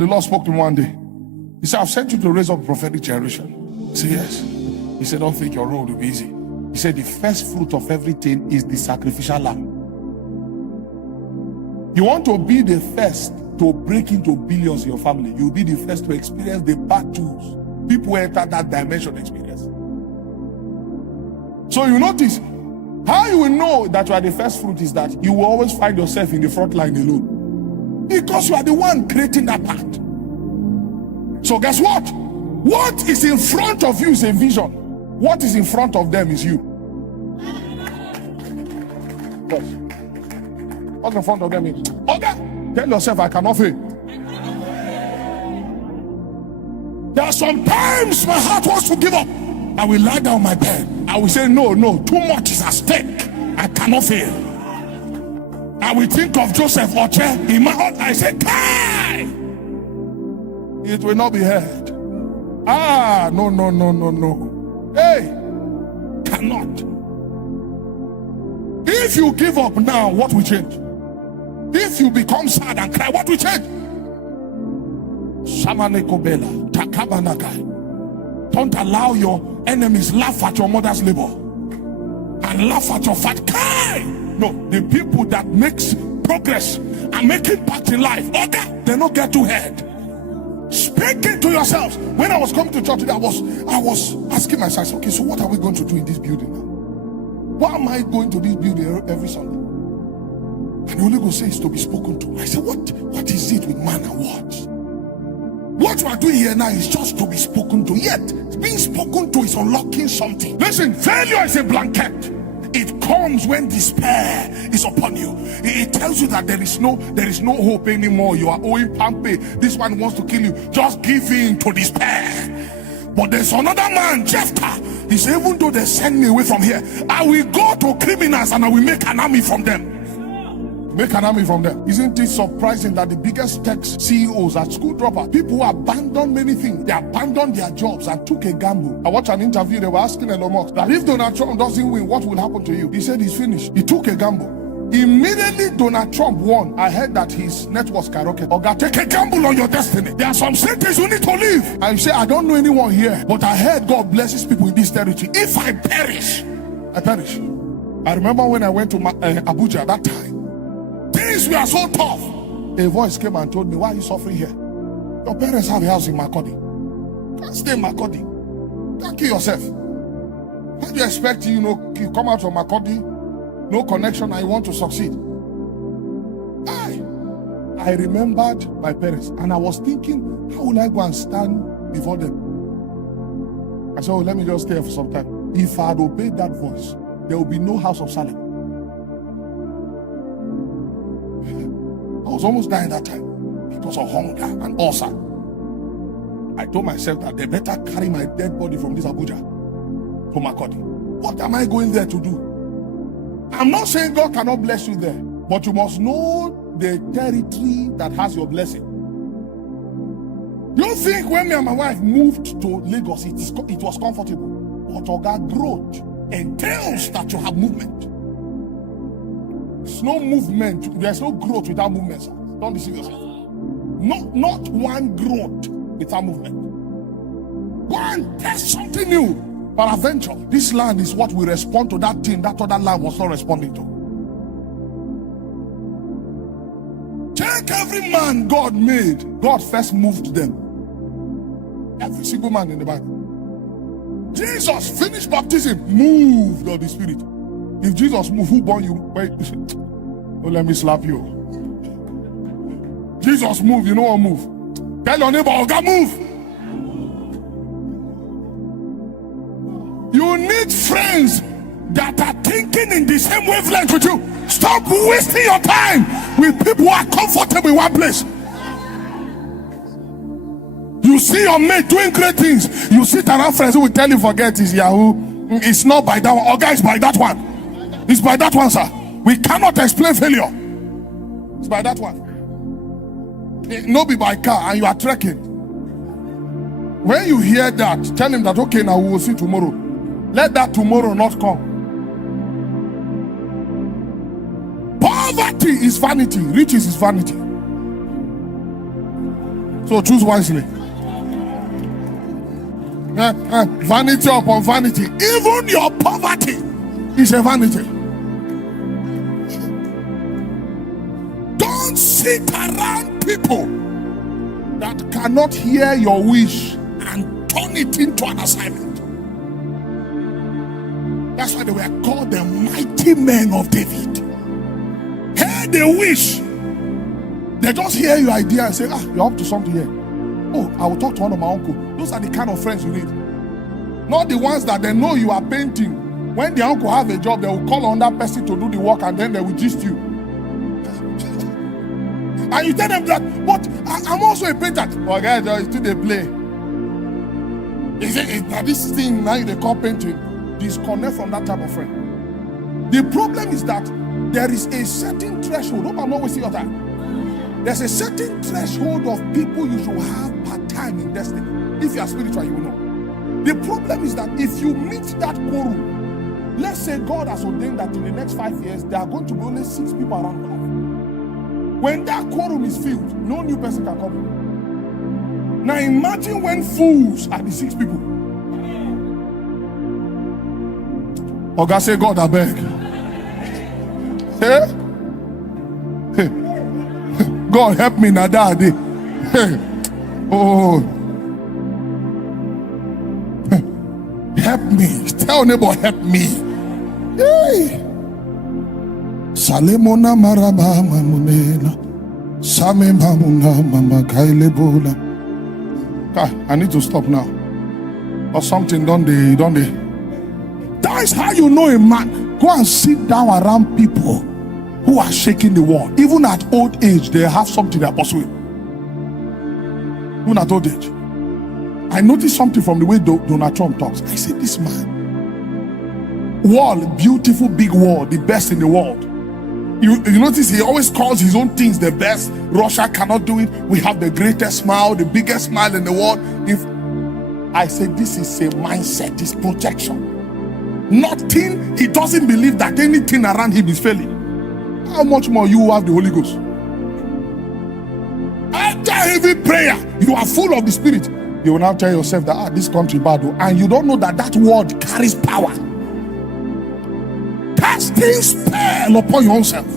The Lord spoke to him one day. He said, I've sent you to raise up a prophetic generation. I said, yes. He said, don't think your road will be easy. He said, the first fruit of everything is the sacrificial lamb. You want to be the first to break into billions in your family. You'll be the first to experience the battles people enter that dimension experience. So you notice, how you will know that you are the first fruit is that you will always find yourself in the front line alone. Because you are the one creating that part. So guess what? What is in front of you is a vision. What is in front of them is you. Yes. What's in front of them is, okay, tell yourself, I cannot fail. There are some times my heart wants to give up. I will lie down my bed. I will say, no, too much is at stake. I cannot fail. I will think of Joseph Oche in my heart. I say, Kai! It will not be heard. No. Hey, cannot. If you give up now, what will change? If you become sad and cry, what will change? Don't allow your enemies laugh at your mother's labor and laugh at your fat kai. No, the people that makes progress and make impact in life, okay, they don't get too head. Speaking to yourselves. When I was coming to church, I was asking myself, okay, so what are we going to do in this building now? Why am I going to this building every Sunday? And the Holy Ghost says to be spoken to. I said, what is it with man and what? What we are doing here now is just to be spoken to. Yet, being spoken to is unlocking something. Listen, failure is a blanket. It comes when despair is upon you. It tells you that there is no hope anymore. You are owing pampe. This one wants to kill you. Just give in to despair. But there's another man, Jephthah. He said, even though they send me away from here, I will go to criminals and I will make an army from them. Make an army from them. Isn't it surprising that the biggest tech CEOs are school droppers? People who abandoned many things. They abandoned their jobs and took a gamble. I watched an interview. They were asking Elon Musk that if Donald Trump doesn't win, what will happen to you? He said he's finished. He took a gamble. Immediately Donald Trump won. I heard that his net was skyrocketed. Oga, take a gamble on your destiny. There are some cities you need to leave. And you say, I don't know anyone here, but I heard God blesses people in this territory. If I perish, I perish. I remember when I went to Abuja that time. Things were so tough. A voice came and told me, why are you suffering here? Your parents have a house in Makodi. Can't stay in Makodi. Can't kill yourself. How do you expect you come out from Makodi, no connection, and you want to succeed? I remembered my parents and I was thinking, how will I go and stand before them? I said, let me just stay here for some time. If I had obeyed that voice, there will be no house of Salem. I was almost dying that time because of hunger and ulcer. I told myself that they better carry my dead body from this Abuja to Makodi. What am I going there to do? I'm not saying God cannot bless you there, but you must know the territory that has your blessing. You think when me and my wife moved to Lagos, it was comfortable. But Oga, growth entails that you have movement. There's no movement, there's no growth without movement, sir. Don't deceive yourself. Not one growth without movement. Go and test something new. Peradventure, this land is what we respond to that thing that other land was not responding to. Take every man God made, God first moved them. Every single man in the Bible. Jesus finished baptism, moved of the Spirit. If Jesus moved, who born you? Wait, don't let me slap you. Jesus moved, you know what move? Tell your neighbor, Oga, move. You need friends that are thinking in the same wavelength with you. Stop wasting your time with people who are comfortable in one place. You see your mate doing great things. You sit around friends who will tell you forget his Yahoo. It's not by that one. Oga, it's by that one. It's by that one, sir. We cannot explain failure. It's by that one. No be by car and you are trekking. When you hear that, tell him that, okay, now we will see tomorrow. Let that tomorrow not come. Poverty is vanity. Riches is vanity. So choose wisely. Vanity upon vanity. Even your poverty is a vanity. Don't sit around people that cannot hear your wish and turn it into an assignment. That's why they were called the mighty men of David. Hear the wish. They just hear your idea and say, you're up to something here. Oh, I will talk to one of my uncle. Those are the kind of friends you need. Not the ones that they know you are painting. When the uncle have a job, they will call on that person to do the work and then they will gist you. And you tell them that, but I'm also a painter. Oh, guys, it's still they play. Now this thing now they call painting. Disconnect from that type of friend. The problem is that there is a certain threshold. Hope I'm not wasting your time. There's a certain threshold of people you should have part-time in destiny. If you are spiritual, you will know. The problem is that if you meet that quorum, let's say God has ordained that in the next 5 years, there are going to be only 6 people around life. When that quorum is filled, no new person can come in. Now imagine when fools are the 6 people. Oga say, God, I beg. Hey? God help me now, daddy. Oh, help me. Tell neighbor, help me. Hey. Salemona maraba mamunela. Same mamuna mama kailebola. I need to stop now. Or something don't they? That's how you know a man. Go and sit down around people who are shaking the world. Even at old age, they have something they are pursuing. Even at old age. I noticed something from the way Donald Trump talks. I said, this man, world, beautiful big world, the best in the world. You notice he always calls his own things the best. Russia cannot do it. We have the greatest smile, the biggest smile in the world. If I said, this is a mindset, this projection. Nothing, he doesn't believe that anything around him is failing. How much more you have the Holy Ghost? After every prayer, you are full of the Spirit. You will now tell yourself that this country bad, and you don't know that that word carries power. Casting spell upon your own self.